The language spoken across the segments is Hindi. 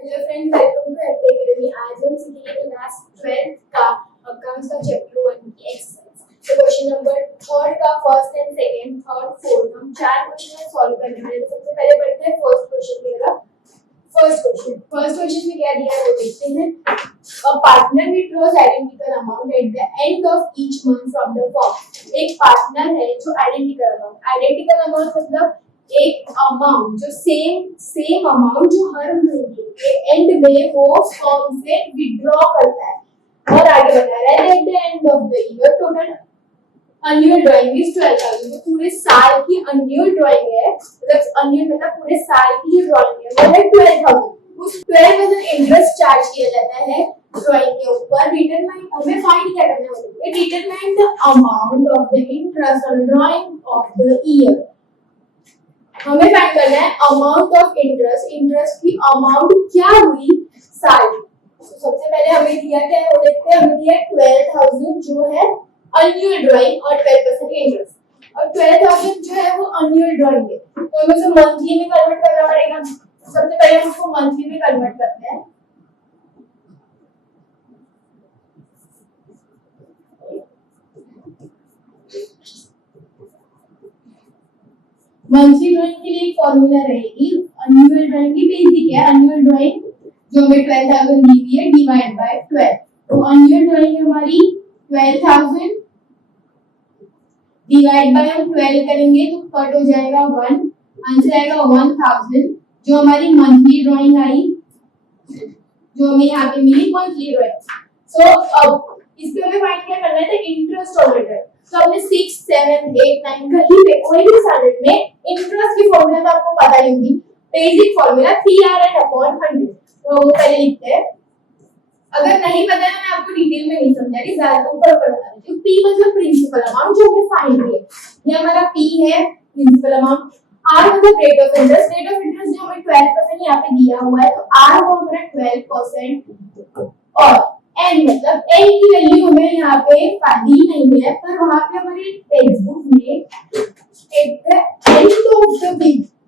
Hello friends, welcome to Happy Academy. आज हम सीखेंगे क्लास 12 का अकाउंट्स का चैप्टर 1 की एक्सरसाइज। तो क्वेश्चन नंबर 3 का first and second, third, fourth हम चार क्वेश्चन सॉल्व करने वाले हैं। तो सबसे पहले पढ़ते हैं फर्स्ट क्वेश्चन की तरफ। फर्स्ट क्वेश्चन में क्या दिया है वो देखते हैं। A partner withdraws identical amount at the end of each month from the firm. एक पार्टनर है जो आइडेंटिकल अमाउंट मतलब एक अमाउंट जो सेम अमाउंट जो हर महीने के एंड में वो फर्म से विड्रॉ करता है। और आगे बता रहा है eight the end of the year total annual drawing is 12,000। तो पूरे साल की annual drawing है, मतलब annual मतलब पूरे साल की जो drawing है वो है 12,000। उस 12,000 इंटरेस्ट चार्ज किया जाता है ड्राइंग के ऊपर। डिटरमाइन हमें फाइंड क्या करना है, determine the amount of the interest on drying of the year. हमें फाइंड करना है अमाउंट ऑफ इंटरेस्ट की अमाउंट क्या हुई साल। तो सबसे पहले हमें दिया क्या है वो देखते हैं। हमें दिया 12,000 जो है annual drawing और 12% इंटरेस्ट, और 12,000 जो है वो annual drawing है। तो हमें उसे मंथली में कन्वर्ट करना पड़ेगा। सबसे पहले हम उसको मंथली में कन्वर्ट करते हैं। मंथली ड्राइंग के लिए एक फॉर्मूला रहेगी। एनुअल ड्राइंग की बेसिक है, एनुअल ड्राइंग जो हमें 12,000 दी हुई है डिवाइड बाय 12। तो एनुअल ड्राइंग हमारी 12,000 डिवाइड बाय हम 12 करेंगे तो कट हो जाएगा 1, आंसर आएगा 1000। जो हमारी मंथली ड्राइंग आई, जो हमें यहाँ पे मिली मंथली ड्राइंग। सो अब इसमें हमें फाइंड क्या करना है, इंटरेस्ट ऑन ड्राइंग। तो हमने 6, 7, 8, 9 कहीं पे कोई भी स्टैंडर्ड में इंटरेस्ट की फॉर्मूला तो आपको पता ही होगी। Basic formula 3R/100। तो वो पहले लिखते हैं। अगर नहीं पता है मैं आपको डिटेल में नहीं समझा रही, ज्यादा ऊपर बता देती हूं। P मतलब प्रिंसिपल अमाउंट जो हमने फाइंड किया, ये हमारा P है प्रिंसिपल अमाउंट। R मतलब रेट ऑफ इंटरेस्ट जो हमें 12% यहाँ पे दिया हुआ है, तो R को हमारा 12%। और N मतलब N की वैल्यू हमें यहाँ पे दी नहीं है, पर वहां पे हमारे टेक्स्ट बुक में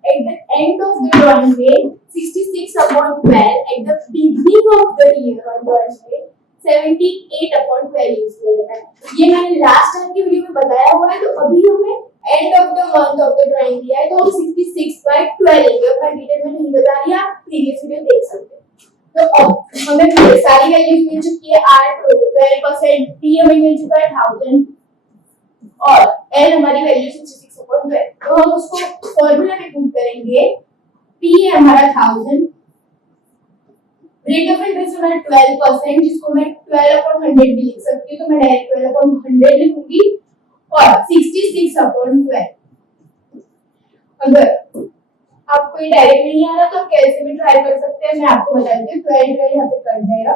at the end of the drawing में 66/12, at the beginning of the year on drawing में 78/12 यूज किया जाता है। ये मैंने लास्ट टाइम की वीडियो में बताया हुआ है। तो अभी हमें end of the month of the drawing दिया है, तो हम 66/12 लेंगे। मैं डिटेल में नहीं बता रही, आप प्रीवियस वीडियो देख सकते हैं। तो अब हमें सारी वैल्यूज मिल चुकी है। R 12%, P हमें मिल चुका है 1000 और N हमारी वैल्यू 66/12। तो हम उसको फॉर्मूला में पुट करेंगे। P है हमारा 1000, रेट ऑफ इंटरेस्ट हमारा 12%, जिसको मैं 12/100 भी लिख सकती हूँ। तो मैं डायरेक्ट 12/100 लिखूंगी और 66/12। अगर आपको ये डायरेक्ट नहीं आ रहा तो आप कैसे भी ट्राई कर सकते हैं, मैं आपको बता देती हूँ। 12 यहाँ पे कट जाएगा,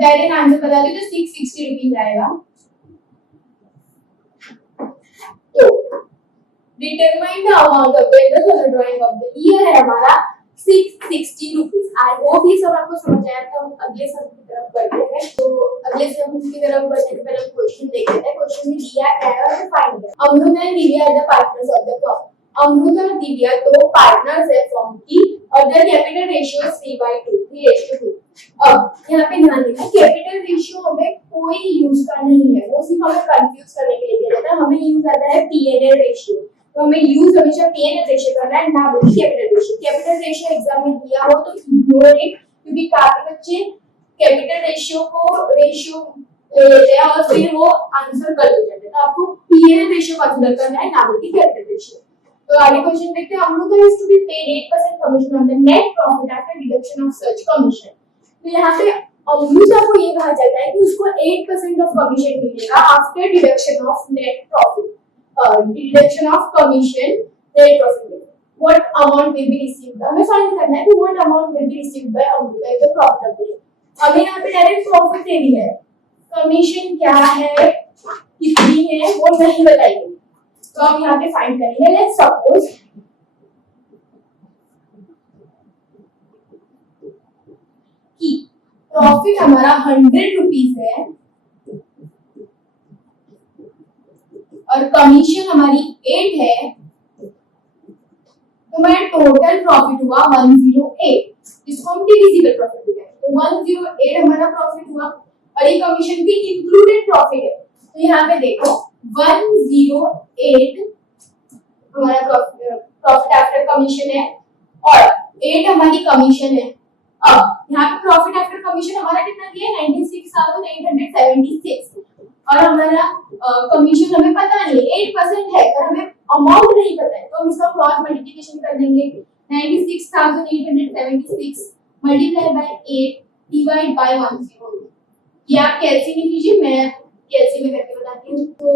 डायरेक्ट आंसर बता दें तो 660 रुपीज आएगा। तो determine the amount of the interest on the drying of the year है हमारा 660 रुपीज। आई होप ये सब आपको समझ आया। तो हम अगले सम की तरफ बढ़ते हैं। तो अगले सम की तरफ बढ़ने से पहले हम क्वेश्चन देख लेते हैं। क्वेश्चन में दिया क्या है और हमें फाइंड करना है। Amrita and Divya are the partners of the firm. Amrita और दिव्या तो पार्टनर्स है फर्म की, और द कैपिटल रेशियो इज 3/2। अब यहाँ पे ध्यान देना, कैपिटल रेशियो हमें कोई यूज का नहीं है, वो सिर्फ हमें कंफ्यूज करने के लिए दिया जाता है। हमें यूज आता है पीएनएल रेशियो। तो हमें यूज हमेशा पीएनएल रेशियो करना है, ना बल्कि capital ratio. Capital ratio exam में दिया हो तो इग्नोर इट, क्योंकि काफी बच्चे कैपिटल रेशियो को रेशियो ले लेते हैं और फिर वो आंसर गलत हो जाता है। तो आपको पीएनएल रेशियो कंसीडर करना है, ना बल्कि कैपिटल रेशियो। तो आगे क्वेश्चन देखते हैं। Amrita is to be paid 8% commission on the net profit after deduction of such commission. तो यहाँ पे अमृता को ये कहा जाता है कि उसको 8% ऑफ कमीशन मिलेगा after deduction of net profit, deduction of commission net profit. What amount will be received, हमें फाइंड करना है कि what amount will be received by Amrita in the profit of. हमें यहाँ पे डायरेक्ट प्रॉफिट दे दी है, कमीशन क्या है कितनी है वो नहीं बताई गई। तो हम यहाँ पे फाइंड करेंगे। लेट्स सपोज कि प्रॉफिट हमारा 100 रुपीज है और कमीशन हमारी 8 है। तो तो मेरा टोटल प्रॉफिट हुआ 108, जिसको हम डिविजिबल प्रॉफिट भी कहते हैं। तो 108 हमारा प्रॉफिट हुआ और ये कमीशन भी इंक्लूडेड प्रॉफिट है। तो यहाँ पे देखो 108 हमारा प्रॉफिट आफ्टर कमीशन है और 8 हमारी कमीशन है। अब यहाँ पे प्रॉफिट आफ्टर कमीशन हमारा कितना दिया है 96,876 और हमारा कमीशन हमें पता नहीं 8% है पर हमें अमाउंट नहीं पता है, तो हम इसका क्रॉस मल्टीप्लिकेशन कर देंगे 96,876 मल्टीप्लाई बाय 8 डिवाइड बाय 108। ये आप कैसे लिख लीजिए, मैं कैसे में करके बताती हूँ। तो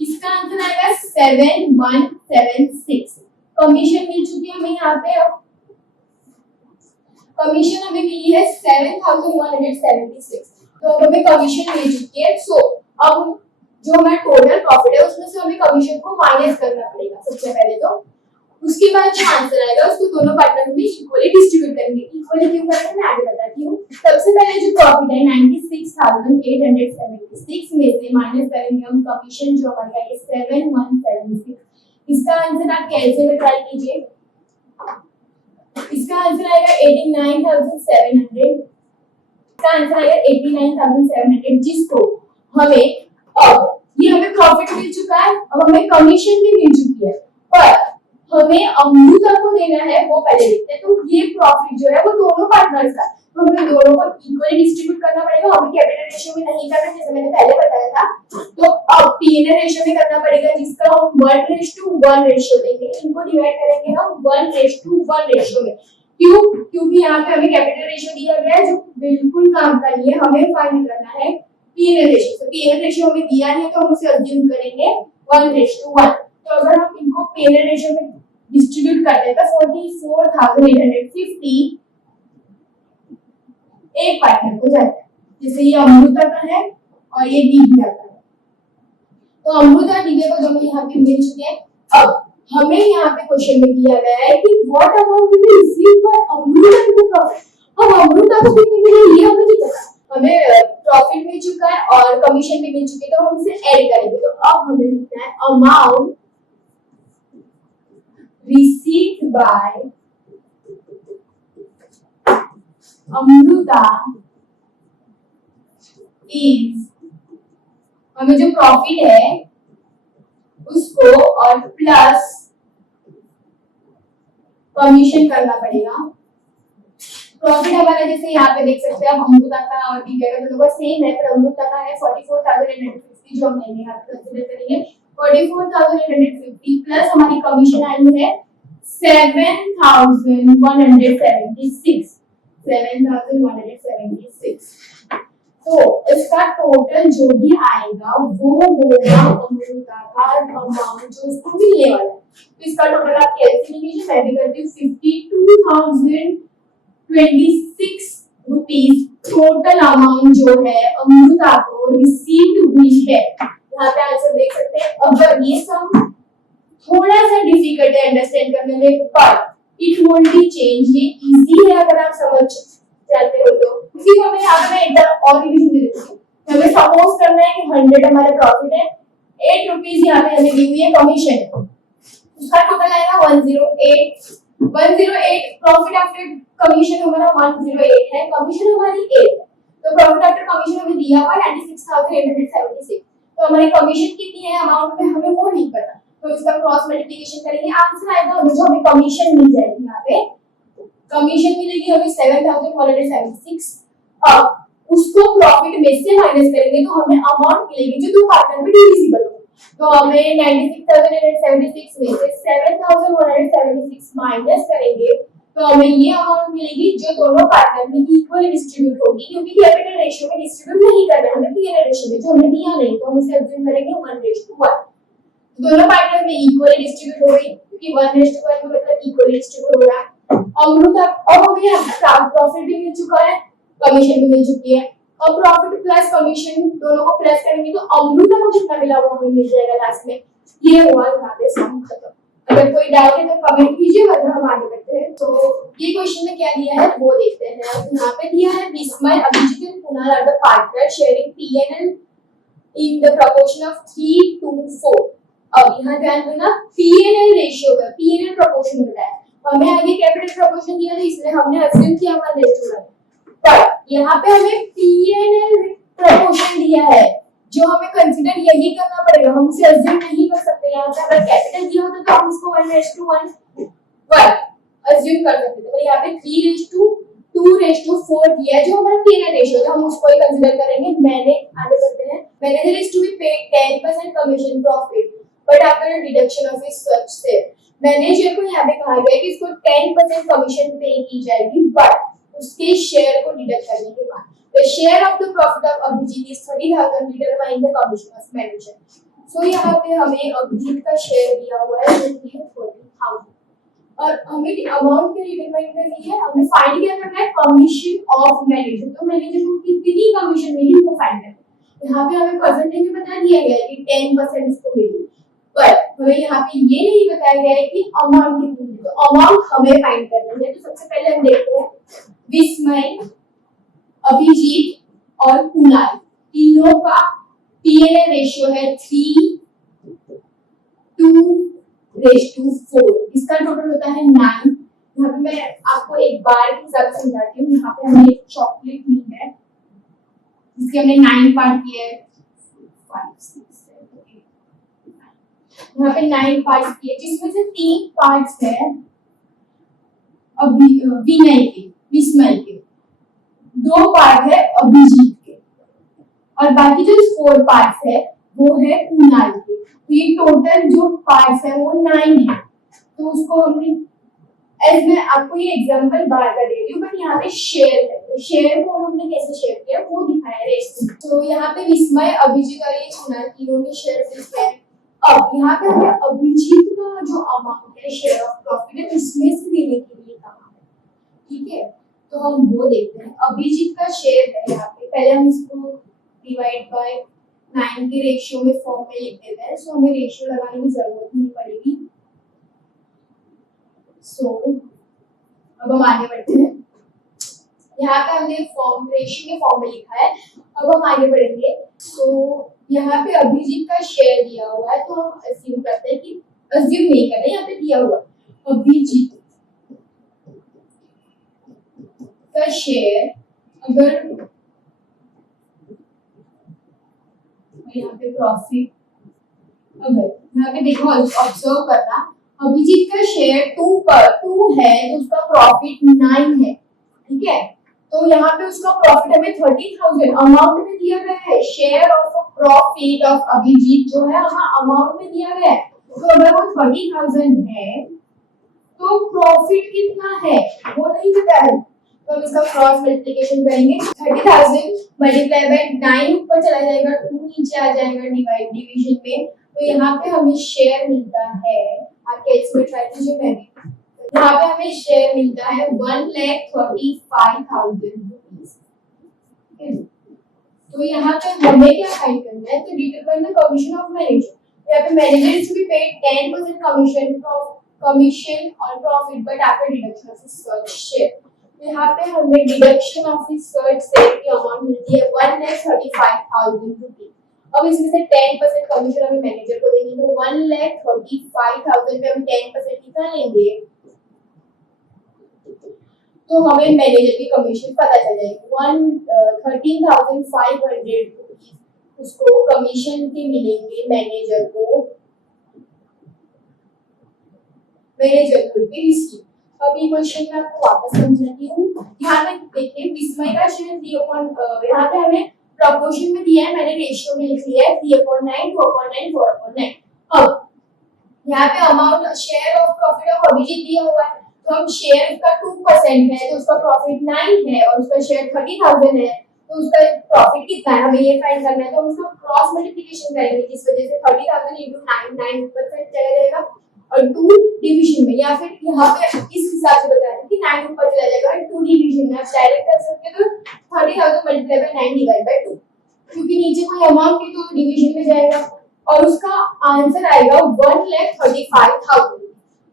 इसका आंसर आएगा 7176। कमीशन मिल चुकी है हमें यहाँ पे। अब कमीशन हमें मिली है 7176, तो अब हमें कमीशन मिल चुकी है। सो अब जो हमारा टोटल प्रॉफिट है उसमें से हमें कमीशन को माइनस करना पड़ेगा सबसे पहले। तो उसके बाद जो आंसर आएगा उसको दोनों पार्टनर में इक्वली डिस्ट्रीब्यूट करेंगे। इक्वली क्यों करेंगे मैं आगे बताती हूँ। सबसे पहले जो प्रॉफिट है 96,876 में से माइनस करेंगे हम कमीशन जो हमारा है 7176। इसका आंसर आप कैसे में ट्राई कीजिए। इसका आंसर आएगा 89,700। इसका आंसर आएगा 89,700, जिसको हमें अब ये हमें प्रॉफिट मिल चुका है, अब हमें कमीशन भी मिल चुकी है, पर हमें अमृता को देना है वो पहले देखते हैं। तो ये प्रॉफिट जो है वो दोनों पार्टनर्स का, तो हमें दोनों को इक्वली डिस्ट्रीब्यूट करना पड़ेगा। हमें कैपिटल रेशियो में नहीं करना जैसे मैंने पहले बताया था, तो अब पीएनएल रेशियो में करना पड़ेगा जिसका हम 1:1 रेशियो देंगे। इनको डिवाइड करेंगे हम 1:1 रेशियो में। क्यों? क्योंकि यहाँ पे हमें कैपिटल रेशियो दिया गया है जो बिल्कुल काम का नहीं है, हमें फाइंड करना है पीएनएल रेशियो। तो पीएनएल रेशियो हमें दिया नहीं है तो हम उसे अज्यूम करेंगे 1:1। तो अगर हम इनको पीएनएल रेशियो में डिस्ट्रीब्यूट करते हैं तो 44,850 एक पार्टनर को जाता है। जैसे ये अमृता का है और ये दिव्या का है, तो अमृता दिव्या को दोनों यहाँ पे मिल चुके हैं। अब हमें यहाँ पे क्वेश्चन में दिया गया है कि what amount will be received by Amrita in the profit. अब अमृता को कितनी मिली ये हमें नहीं पता, हमें प्रॉफिट मिल चुका है और कमीशन भी मिल चुकी है, तो हम इसे ऐड करेंगे। तो अब हमें लिखना है amount received by Amrita is, हमें जो प्रॉफिट है उसको और प्लस कमीशन करना पड़ेगा। प्रॉफिट हमारा जैसे यहाँ पे देख सकते हैं आप अमृता का और दिव्या का दोनों का सेम है, पर अमृता का है 44,850 जो हम लेंगे यहाँ पे कंसीडर करेंगे 44,850 प्लस हमारी कमीशन आई है 7,176। तो इसका टोटल जो भी आएगा वो होगा अमृता का अमाउंट जो उसको मिलने वाला है। तो इसका टोटल आप कैसे लिखेंगे, मैं भी करती हूँ 52,026 रुपीज टोटल अमाउंट जो है अमृता को रिसीव्ड हुई है। यहाँ पे आंसर देख सकते हैं। अगर ये सम थोड़ा सा डिफिकल्ट है अंडरस्टैंड करने में, पर इट वोंट बी चेंज, ये इजी है अगर आप समझ जाते हो तो। इसी को मैं यहाँ पे एक बार और रिवीजन दे देती हूँ। हमें सपोज करना है कि 100 हमारा प्रॉफिट है, 8 रुपीज यहाँ पे हमें दी हुई है कमीशन, उसका टोटल आएगा 108 प्रॉफिट आफ्टर कमीशन हमारा 108 है, कमीशन हमारी 8 है, तो प्रॉफिट आफ्टर कमीशन हमें दिया हुआ 96,876। तो हमारी कमीशन कितनी है अमाउंट में हमें वो नहीं पता, तो इसका क्रॉस मल्टीप्लिकेशन करेंगे, आंसर आएगा जो हमें कमीशन मिल जाएगी। यहाँ पे कमीशन मिलेगी हमें 7,176। अब उसको प्रॉफिट में से माइनस करेंगे तो हमें अमाउंट मिलेगी जो दो पार्टनर में डिविजिबल हो। तो हमें 96,876 में से 7,176 माइनस करेंगे तो हमें ये अमाउंट मिलेगी जो दोनों पार्टनर में इक्वली डिस्ट्रीब्यूट होगी, क्योंकि कैपिटल रेशियो में डिस्ट्रीब्यूट नहीं करना है हमें पीएनएल रेशियो में, जो हमें दिया नहीं तो हम उसे अज्यूम करेंगे 1:1। दोनों पार्टनर में इक्वली डिस्ट्रीब्यूट हो गई, क्योंकि 1:1 का मतलब इक्वली डिस्ट्रीब्यूट हो रहा है। अमृता अब हमें प्रॉफिट भी मिल चुका है, कमीशन भी मिल चुकी है। अब प्रॉफिट प्लस कमीशन दोनों को प्लस करेंगे तो अमृता को जितना मिला वो हमें मिल जाएगा लास्ट में। ये हुआ यहाँ पे सम खत्म। अगर कोई डाउट है तो कमेंट कीजिए वरना हम आगे बढ़ते हैं। तो ये क्वेश्चन में क्या दिया है वो देखते हैं। यहाँ पे दिया है Vismay, Abhijit and Kunal are the partner sharing PNL in the proportion of 3:4। अब यहाँ ध्यान देना पीएनएल रेशियो का पीएनएल प्रोपोर्शन बताया, हमें आगे कैपिटल प्रोपोर्शन दिया था इसलिए हमने अज्यूम किया 1:1, पर यहाँ पे हमें P&L प्रोपोर्शन दिया है जो हमें कंसीडर यही करना पड़ेगा, हम उसे अज्यूम नहीं कर सकते। यहाँ पे अगर कैपिटल दिया होता तो हम इसको 1:1 पर अज्यूम कर सकते थे, पर यहाँ पे 3:2:4 दिया है जो हमारा P&L रेशियो है, हम उसको ही कंसीडर करेंगे। मैंने आगे बढ़ते हैं, manager is to be paid 10% commission profit but after deduction of his such से, मैनेजर को यहाँ पे कहा गया है कि इसको 10% कमीशन पे की जाएगी बट उसके शेयर को डिडक्ट करने के बाद the share of the profit of Abhijit is 30,000 determine the commission of manager. So यहाँ पे हमें अभिजीत का शेयर दिया हुआ है जो कि है 40,000 और हमें अमाउंट के डिटरमाइन करनी है, हमें फाइंड क्या करना है कमीशन ऑफ मैनेजर। तो मैनेजर को कितनी कमीशन मिली वो फाइंड करना है। यहाँ पे हमें परसेंटेज में बता दिया गया है कि 10% इसको मिली, पर हमें यहाँ पे ये नहीं बताया गया है कि अमाउंट कितनी है, तो अमाउंट हमें फाइंड करनी है। तो सबसे पहले हम देखते हैं विस्मय, अभिजीत और कुणाल तीनों का P&L रेशियो है 3:2:4, इसका टोटल होता है 9। यहाँ पे मैं आपको एक बार के हिसाब से समझाती हूँ। यहाँ पे हमने एक चॉकलेट ली है जिसके हमने 9 पार्ट किए हैं, 5 6 7 8, यहाँ पे 9 पार्ट किए जिसमें से 3 पार्ट्स है विनय के, विस्मय के, 2 पार्ट है अभिजीत के और बाकी जो 4 पार्ट्स है वो है कुणाल के। तो ये टोटल जो पार्ट्स है वो 9 है। तो उसको हमने एज मैं आपको ये एग्जांपल बार कर दे रही हूँ, बट यहाँ पे शेयर है, तो शेयर को हमने कैसे शेयर किया वो दिखाया रेशियो। तो यहाँ पे विस्मय, अभिजीत और ये कुणाल तीनों के शेयर फिक्स है। अब यहाँ पे हमें अभिजीत का जो अमाउंट है शेयर ऑफ प्रॉफिट है इसमें से देने के लिए कहा है, ठीक है। तो हम वो देखते हैं। अभिजीत का शेयर है यहाँ पे, पहले हम इसको डिवाइड बाय 9 के रेशियो में फॉर्म में लिख देते हैं, सो हमें रेशियो लगाने की जरूरत नहीं पड़ेगी। सो अब हम आगे बढ़ते हैं। यहाँ पे हमने फॉर्म रेशियो के फॉर्म में लिखा है, अब हम आगे बढ़ेंगे। तो यहाँ पे अभिजीत का शेयर दिया हुआ है, तो हम अज्यूम करते हैं कि अज्यूम नहीं कर रहे, यहाँ पे दिया हुआ अभिजीत का शेयर अगर यहाँ पे प्रॉफिट, अगर यहाँ पे देखो ऑब्जर्व करना, अभिजीत का शेयर 2 है तो उसका प्रॉफिट 9 है, ठीक है। तो यहाँ पे उसका प्रॉफिट हमें 30,000 अमाउंट में दिया गया है। Share of profit of Abhijit जो है हमें अमाउंट में दिया गया है, तो अगर वो 30,000 है तो प्रॉफिट कितना है वो नहीं पता है, तो हम इसका क्रॉस मल्टीप्लिकेशन करेंगे। 30,000 मल्टीप्लाई बाय 9 ऊपर चला जाएगा, 2 नीचे आ जाएगा डिवीजन में, तो यहाँ पे हमें शेयर मिलता है, आप कैसे ट्राई कीजिए, मैं यहाँ पे हमें शेयर मिलता है 1,35,000 रुपीस। तो यहाँ पे हमें क्या फाइंड करना है, तो determine the commission of manager. यहाँ पे manager is to be paid 10% commission on profit but after deduction of his share. यहाँ पे हमें डिडक्शन ऑफ हिज शेयर की अमाउंट मिलती है 1,35,000 रुपीस। अब इसमें से 10% कमीशन हमें मैनेजर को देंगे, तो 1,35,000 पे हम 10% कितना लेंगे, तो हमें मैनेजर की कमीशन पता चल जाएगी। 13,500 रुपीस उसको कमीशन के मिलेंगे मैनेजर को रिसीव। अब ये क्वेश्चन मैं आपको वापस समझाती हूँ। यहाँ पे देखिए विस्मय का शेयर 3/, यहाँ पे हमें प्रोपोर्शन में दिया है, मैंने रेशियो में लिख लिया है 3/9, 2/9, 4/9। अब यहाँ पे amount share of profit of Abhijit दिया हुआ है, तो हम शेयर का 2% है तो उसका प्रॉफिट 9 है और उसका शेयर 30,000 है, तो उसका प्रॉफिट कितना है हमें ये फाइंड करना है। तो हम उसका क्रॉस मल्टीप्लिकेशन करेंगे, जिस वजह से 30,000 into 9 ऊपर चला जाएगा और 2 डिवीजन में, या फिर यहाँ पे इस हिसाब से बता रहे हैं कि 9 ऊपर चला जाएगा और 2 डिवीजन में आप डायरेक्ट कर सकते हो, तो 30,000 मल्टीप्लाई बाय 9 डिवाइड बाय 2, क्योंकि नीचे कोई अमाउंट नहीं तो डिवीजन में जाएगा और उसका आंसर आएगा 1,35,000।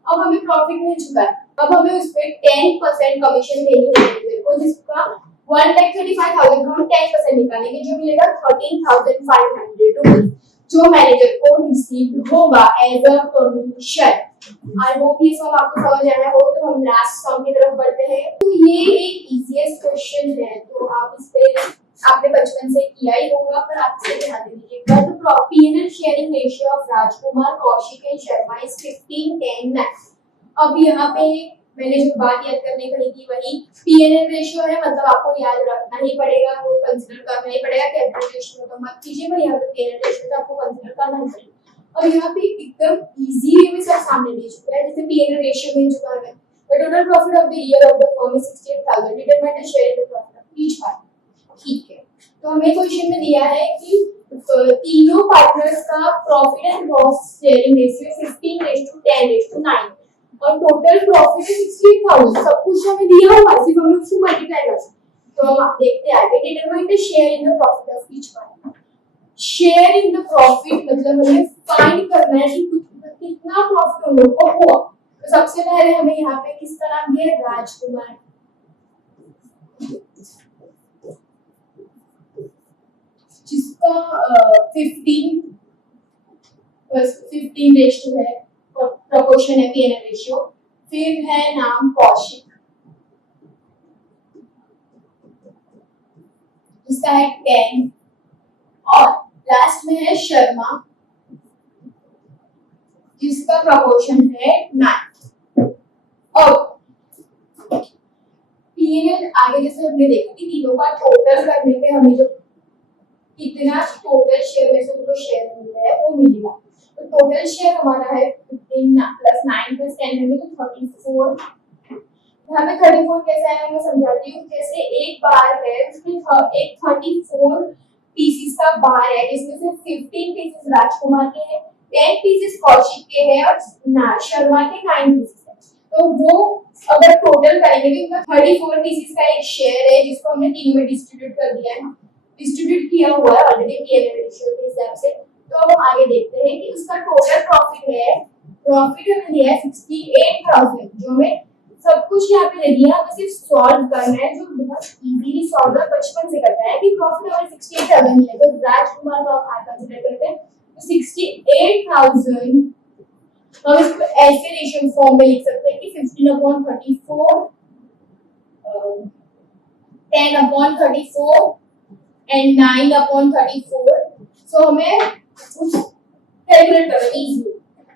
अब हमें प्रॉफिट मिल चुका है, अब हमें उस पे 10% कमीशन देनी है मैनेजर को, जिसका 1,35,000 का हम 10% निकालेंगे जो मिलेगा 13,500 रुपीस। जो मैनेजर को रिसीव होगा as a commission. I hope ये सब आपको समझ आया हो। तो हम लास्ट सम की तरफ बढ़ते हैं। तो ये एक इजीएस्ट क्वेश्चन है, तो आप इस पे आपने बचपन से किया ही होगा, पर आप इसे ध्यान दे दीजिएगा। तो P&L sharing ratio of Rajkumar, Kaushik and Sharma is 15:10। अब यहाँ पे मैंने जो बात याद करने कही थी वही P&L रेशियो है, मतलब आपको याद रखना ही पड़ेगा, वो कंसीडर करना ही पड़ेगा। कैपिटल रेशियो तो मत कीजिए, पर यहाँ पे P&L रेशियो तो आपको कंसीडर करना ही पड़ेगा। और यहाँ पे एकदम इजी वे में सब सामने दे चुका है। जैसे P&L रेशियो में चुका है, the total profit of the year of the firm is 68,000, determine the share in the profit of each partner। ठीक है, तो हमें क्वेश्चन में दिया है कि तीनों पार्टनर्स का profit and loss sharing ratio 15:10:9 और टोटल प्रॉफिट है 68,000। सब कुछ हमें दिया हुआ है, सिर्फ हमें उसको मल्टीप्लाई करना है। तो हम देखते हैं आगे। Determine the share in the profit of each partner. Share in the profit मतलब हमें फाइंड करना है कि कितना प्रॉफिट उन लोगों को हुआ। तो सबसे पहले हमें यहाँ पे किसका नाम दिया है? राजकुमार। जिसका 15 रेशियो है, प्रोपोर्शन है P&L रेशियो। फिर है नाम कौशिक, जिसका है 10, और लास्ट में है शर्मा, जिसका प्रोपोर्शन है 9। और P&L आगे जैसे हमने देखा कि तीनों का टोटल करने पे हमें जो कितना टोटल शेयर में से उनको शेयर मिलता है वो मिलेगा। तो टोटल शेयर हमारा है 15 + 9 + 10 है तो 34। यहाँ पे 34 कैसा है मैं समझाती हूँ। जैसे एक बार है उसमें एक 34 पीसेस का बार है, जिसमें से 15 पीसेस राजकुमार के हैं, 10 पीसेस कौशिक के हैं और शर्मा के 9 पीसेस है। तो वो अगर टोटल करेंगे तो उनका 34 पीसेस का एक शेयर है, जिसको हमने तीनों में डिस्ट्रीब्यूट कर दिया है, डिस्ट्रीब्यूट किया हुआ है ऑलरेडी P&L रेशियो के हिसाब से। तो अब हम आगे देखते हैं कि उसका टोटल प्रॉफिट है। प्रॉफिट हमें दिया है 68,000, जो हमें सब कुछ यहाँ पे दे दिया, हमें सिर्फ सॉल्व करना है, जो बहुत इजीली सॉल्वर बचपन से करता है कि प्रॉफिट हमें 68,000 मिले। तो राजकुमार को आप कंसीडर करते हैं तो 68,000 हम इसको ऐसे रेशियो फॉर्म में लिख सकते हैं कि 15/34 10/34 एंड 9/34। सो हमें कुछ कैलकुलेट करना है इजी।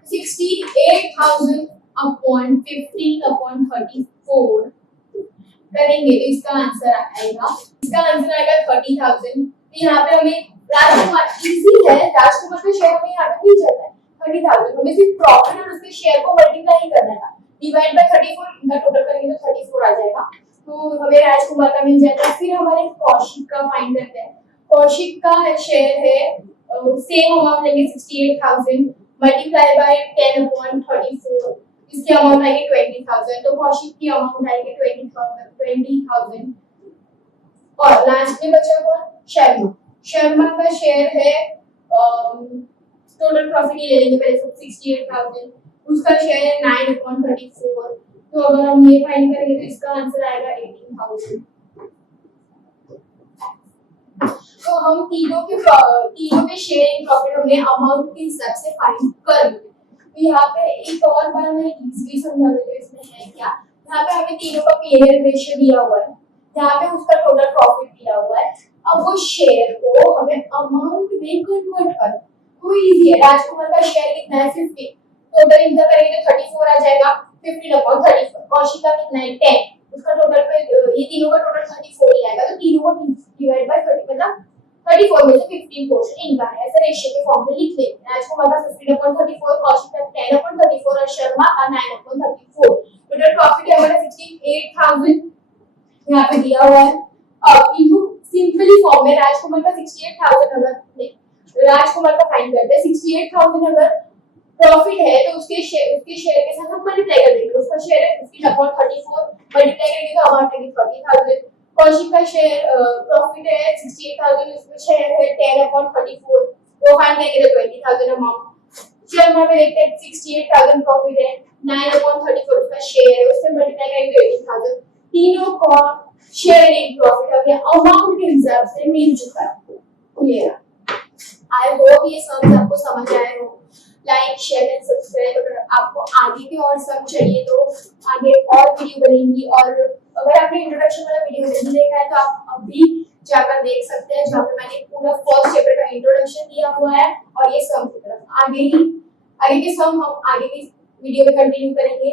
68,000 अपॉन 15/34 करेंगे तो इसका आंसर आएगा 30,000। तो यहाँ पे हमें राजकुमार इजी है, राजकुमार का शेयर हमें यहाँ पे मिल जाता है 30,000। हमें सिर्फ प्रॉफिट और उसके शेयर को मल्टीप्लाई ही करना है, डिवाइड बाय 34, इनका टोटल करेंगे तो 34 आ जाएगा। तो हमें राजकुमार का मिल जाता है। फिर हमारे कौशिक का फाइंड करते हैं। कौशिक का शेयर है सेम अमाउंट लेंगे 68,000 मल्टीप्लाई बाय 10/34, इसकी अमाउंट आएगी 20,000। तो कौशिक की अमाउंट आएगी 20,000। और लास्ट में बचा कौन? शर्मा। शर्मा का शेयर है टोटल प्रॉफिट ही ले लेंगे पहले सब 68,000, उसका शेयर है 9/34। तो अगर हम ये फाइंड करेंगे तो इसका आंसर आएगा 18,000। तो हम तीनों के शेयरिंग प्रॉफिट हमने अमाउंट के हिसाब से फाइंड कर लिया। तो यहाँ पे एक और बार मैं इजीली समझा देती हूँ इसमें है क्या। यहाँ पे हमें तीनों का P&L रेशियो दिया हुआ है, यहाँ पे उसका टोटल प्रॉफिट दिया हुआ है। अब वो शेयर को हमें अमाउंट में कन्वर्ट करना तो इजी है। राजकुमार का शेयर कितना है? 50, टोटल इनका करेंगे तो 34 आ जाएगा। 15/34। कौशिक का कितना है? 10, उसका टोटल पे ये तीनों का टोटल 34 ही आएगा। तो तीनों को डिवाइड बाय 30 मतलब 34 में से 15 पोर्शन इनका है, ऐसे रेशियो के फॉर्म में लिख लेते हैं। राजकुमार का 15/34, कौशिक का 10/34 और शर्मा का 9/34। टोटल प्रॉफिट है हमारा 68,000 यहाँ पे दिया हुआ है। अब इनको सिंपली फॉर्म में राजकुमार का 68,000 अगर राजकुमार का फाइंड करते हैं 68,000 अगर प्रॉफिट है तो उसके शेयर के साथ हम मल्टीप्लाई कर देंगे। उसका शेयर है 15/34 मल्टीप्लाई करेंगे तो अमाउंट आएगी 30,000। कौशिक का शेयर प्रॉफिट है 68,000, उसमें शेयर है 10/34, वो फाइंड करेंगे तो 20,000 अमाउंट। शर्मा में देखते हैं 68,000 प्रॉफिट है, 9/34 उसका शेयर है, उससे मल्टीप्लाई करेंगे तो 18,000। तीनों का शेयर इन प्रॉफिट अभी अमाउंट के हिसाब से मिल चुका है। ये आई होप ये सम आपको समझ आए हो। Like share and subscribe. अगर आपको आगे के और सम चाहिए तो आगे और वीडियो बनेंगी, और अगर आपने इंट्रोडक्शन वाला वीडियो नहीं देखा है तो आप अभी जाकर देख सकते हैं, जहाँ पे मैंने पूरा फर्स्ट चैप्टर का इंट्रोडक्शन दिया हुआ है और ये सम की तरफ आगे के सम हम आगे की वीडियो में कंटिन्यू करेंगे।